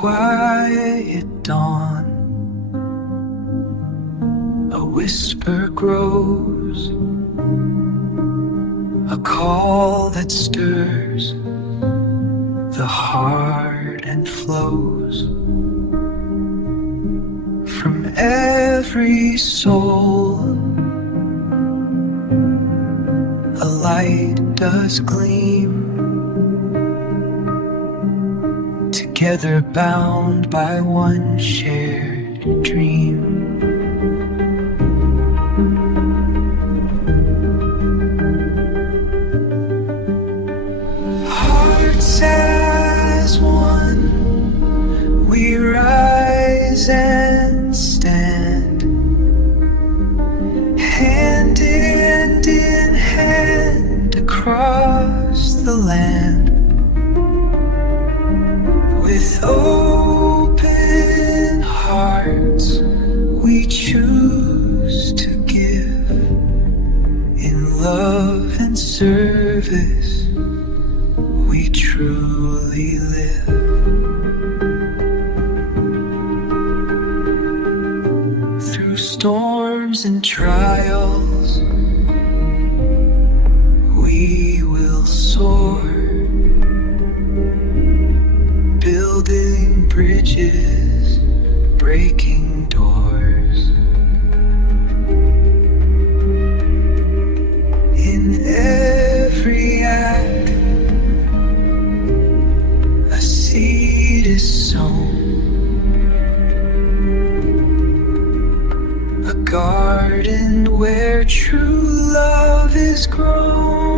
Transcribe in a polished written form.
quiet dawn, a whisper grows, a call that stirs the heart and flows from every soul. A light does gleam, together bound by one shared dream. Hearts as one, we rise and stand, hand in hand across the land. With open hearts, we choose to give. In love and service, we truly live. Through storms and trials, we will soar, building bridges, breaking doors. In every act, a seed is sown, a garden where true love is grown.